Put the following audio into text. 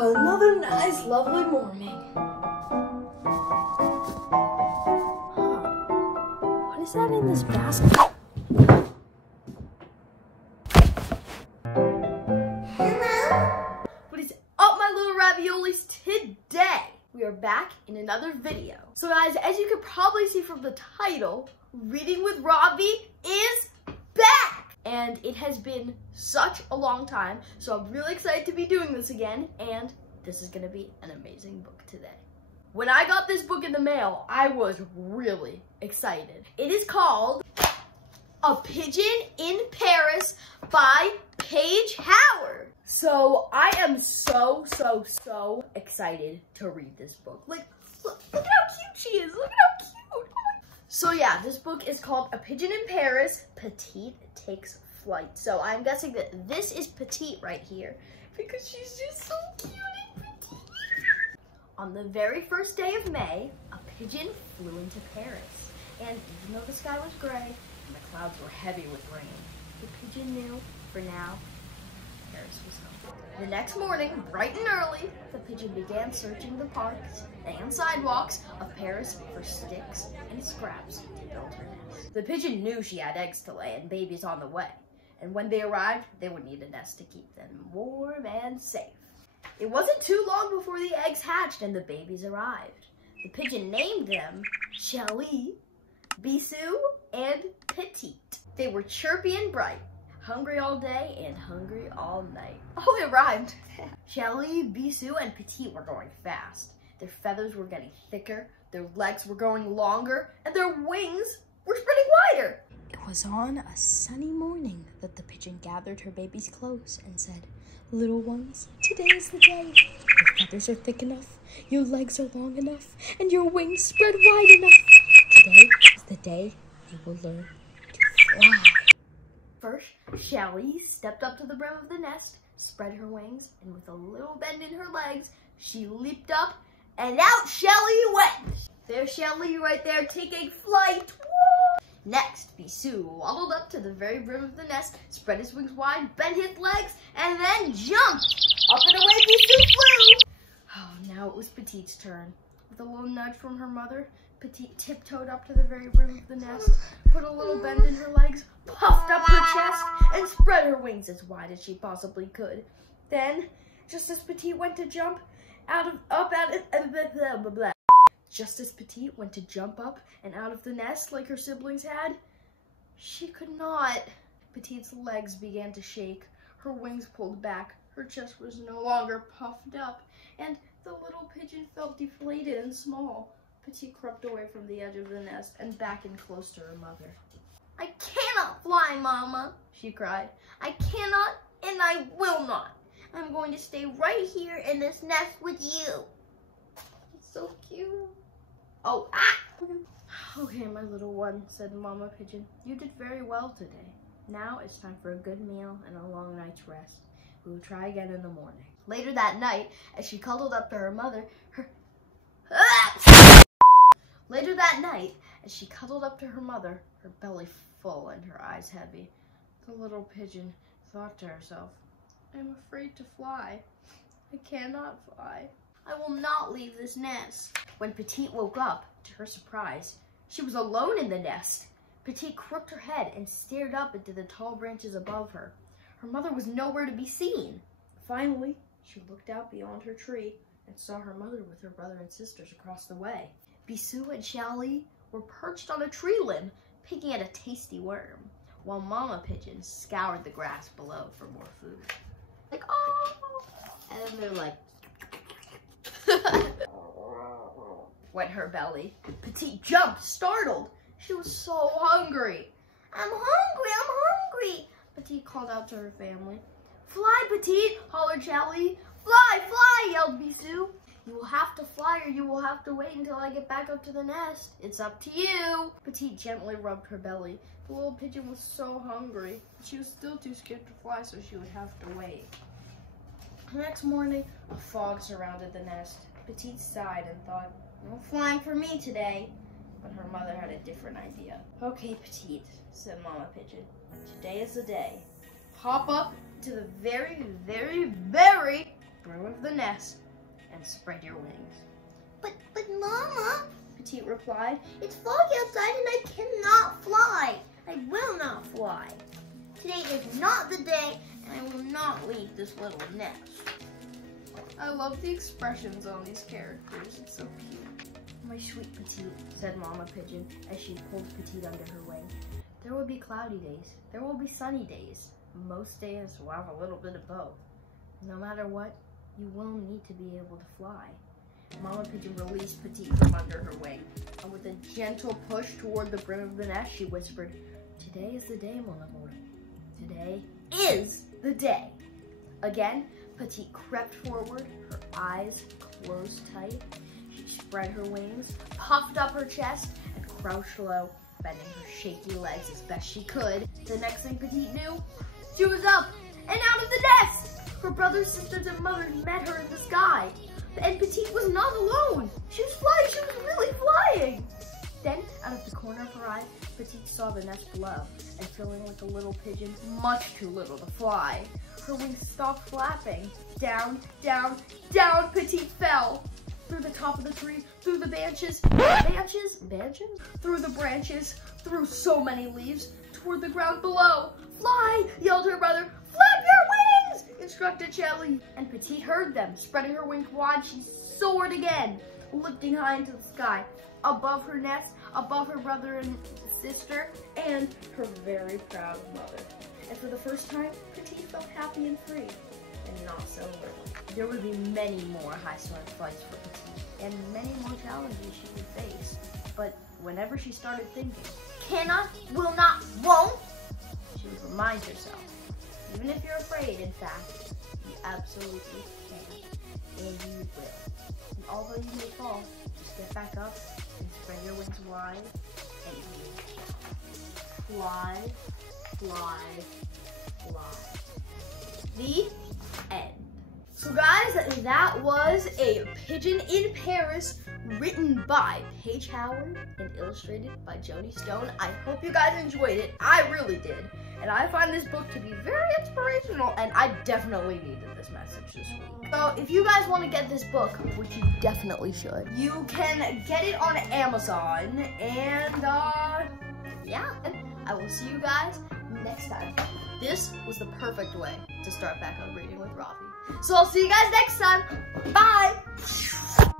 Oh, another nice, lovely morning. What is that in this basket? Hello? What is up, my little raviolis? Today, we are back in another video. So guys, as you can probably see from the title, Reading with Ravi is back! And it has been such a long time, so I'm really excited to be doing this again, and this is gonna be an amazing book today. When I got this book in the mail, I was really excited. It is called A Pigeon in Paris by Paige Howard. So I am so excited to read this book. Like, look at how cute she is. Look at how cute. Oh my. So yeah, this book is called A Pigeon in Paris, Petite Takes Flight. So I'm guessing that this is Petite right here because she's just so cute and petite. On the very first day of May, a pigeon flew into Paris. And even though the sky was gray and the clouds were heavy with rain, the pigeon knew for now Paris was home. The next morning, bright and early, the pigeon began searching the parks and sidewalks of Paris for sticks and scraps to build her nest. The pigeon knew she had eggs to lay and babies on the way, and when they arrived, they would need a nest to keep them warm and safe. It wasn't too long before the eggs hatched and the babies arrived. The pigeon named them Shelly, Bisou, and Petite. They were chirpy and bright, hungry all day and hungry all night. Oh, it rhymed. Shelly, Bisou, and Petite were going fast. Their feathers were getting thicker, their legs were growing longer, and their wings were spreading wider. It was on a sunny morning that the pigeon gathered her babies close and said, "Little ones, today is the day. Your feathers are thick enough, your legs are long enough, and your wings spread wide enough. Today is the day you will learn to fly." First, Shelly stepped up to the brim of the nest, spread her wings, and with a little bend in her legs, she leaped up, and out Shelly went. There's Shelly right there taking flight. Whoa! Next, Bisou waddled up to the very brim of the nest, spread his wings wide, bent his legs, and then jumped. Up and away Bisou flew. Oh, now it was Petite's turn. With a little nudge from her mother, Petite tiptoed up to the very brim of the nest, put a little bend in her legs, puffed up her chest, and spread her wings as wide as she possibly could. Then, just as Petite went to jump Just as Petite went to jump up and out of the nest like her siblings had, she could not. Petite's legs began to shake, her wings pulled back, her chest was no longer puffed up, and the little pigeon felt deflated and small. Petite crept away from the edge of the nest and back in close to her mother. "I cannot fly, Mama," she cried. "I cannot and I will not. I'm going to stay right here in this nest with you." It's so cute. Oh, ah! "Okay, my little one," said Mama Pigeon. "You did very well today. Now it's time for a good meal and a long night's rest. We will try again in the morning." Later that night, as she cuddled up to her mother, her belly full and her eyes heavy, the little pigeon thought to herself, "I'm afraid to fly. I cannot fly. I will not leave this nest." When Petite woke up, to her surprise, she was alone in the nest. Petite crooked her head and stared up into the tall branches above her. Her mother was nowhere to be seen. Finally, she looked out beyond her tree and saw her mother with her brother and sisters across the way. Bisou and Shelly were perched on a tree limb, picking at a tasty worm, while Mama Pigeon scoured the grass below for more food. Like, oh! And then they're like, went her belly. Petite jumped, startled. She was so hungry. I'm hungry. Petite called out to her family. "Fly, Petite," hollered Shelly. Fly, yelled Bisou. "You will have to fly or you will have to wait until I get back up to the nest. It's up to you." Petite gently rubbed her belly. The little pigeon was so hungry. She was still too scared to fly, so she would have to wait. The next morning, a fog surrounded the nest. Petite sighed and thought, "No flying for me today." But her mother had a different idea. "Okay, Petite," said Mama Pigeon. "Today is the day. Hop up to the very brim of the nest and spread your wings. But Mama, Petite replied, it's foggy outside and I cannot fly. I will not fly. Today is not the day and I will not leave this little nest. I love the expressions on these characters. It's so cute. My sweet Petite, said Mama Pigeon as she pulled Petite under her wing. There will be cloudy days. There will be sunny days. Most days will have a little bit of both. No matter what, you will need to be able to fly. Mama Pigeon released Petite from under her wing, and with a gentle push toward the brim of the nest, she whispered, today is the day, mon amour. Today is the day. Again, Petite crept forward, her eyes closed tight. She spread her wings, puffed up her chest, and crouched low, bending her shaky legs as best she could. The next thing Petite knew, she was up and out of the nest. Her brothers, sisters, and mothers met her in the sky. And Petite was not alone. She was flying. She was really flying. Then, out of the corner of her eye, Petite saw the nest below, and feeling like a little pigeon, much too little to fly, her wings stopped flapping. Down, down, down Petite fell. Through the top of the tree, through the branches, through the branches, through so many leaves, toward the ground below. Fly, yelled her brother. Flap your wings, instructed Shelly. And Petite heard them. Spreading her wings wide, she soared again, lifting high into the sky, above her nest, above her brother and sister, and her very proud mother. And for the first time, Petite felt happy and free, and not so little. There would be many more high-soaring flights for Petite, and many more challenges she would face. But whenever she started thinking, cannot, will not, won't, she would remind herself, even if you're afraid, in fact, you absolutely can, and you will. And although you may fall, just get back up and spread your wings wide, and you fly, fly, fly. The end. So guys, that was A Pigeon in Paris, written by Paige Howard and illustrated by Joni Stone. I hope you guys enjoyed it. I really did. And I find this book to be very inspirational, and I definitely needed this message this week. So if you guys want to get this book, which you definitely should, you can get it on Amazon, and yeah, and I will see you guys next time. This was the perfect way to start back on Reading with Ravi. So I'll see you guys next time. Bye!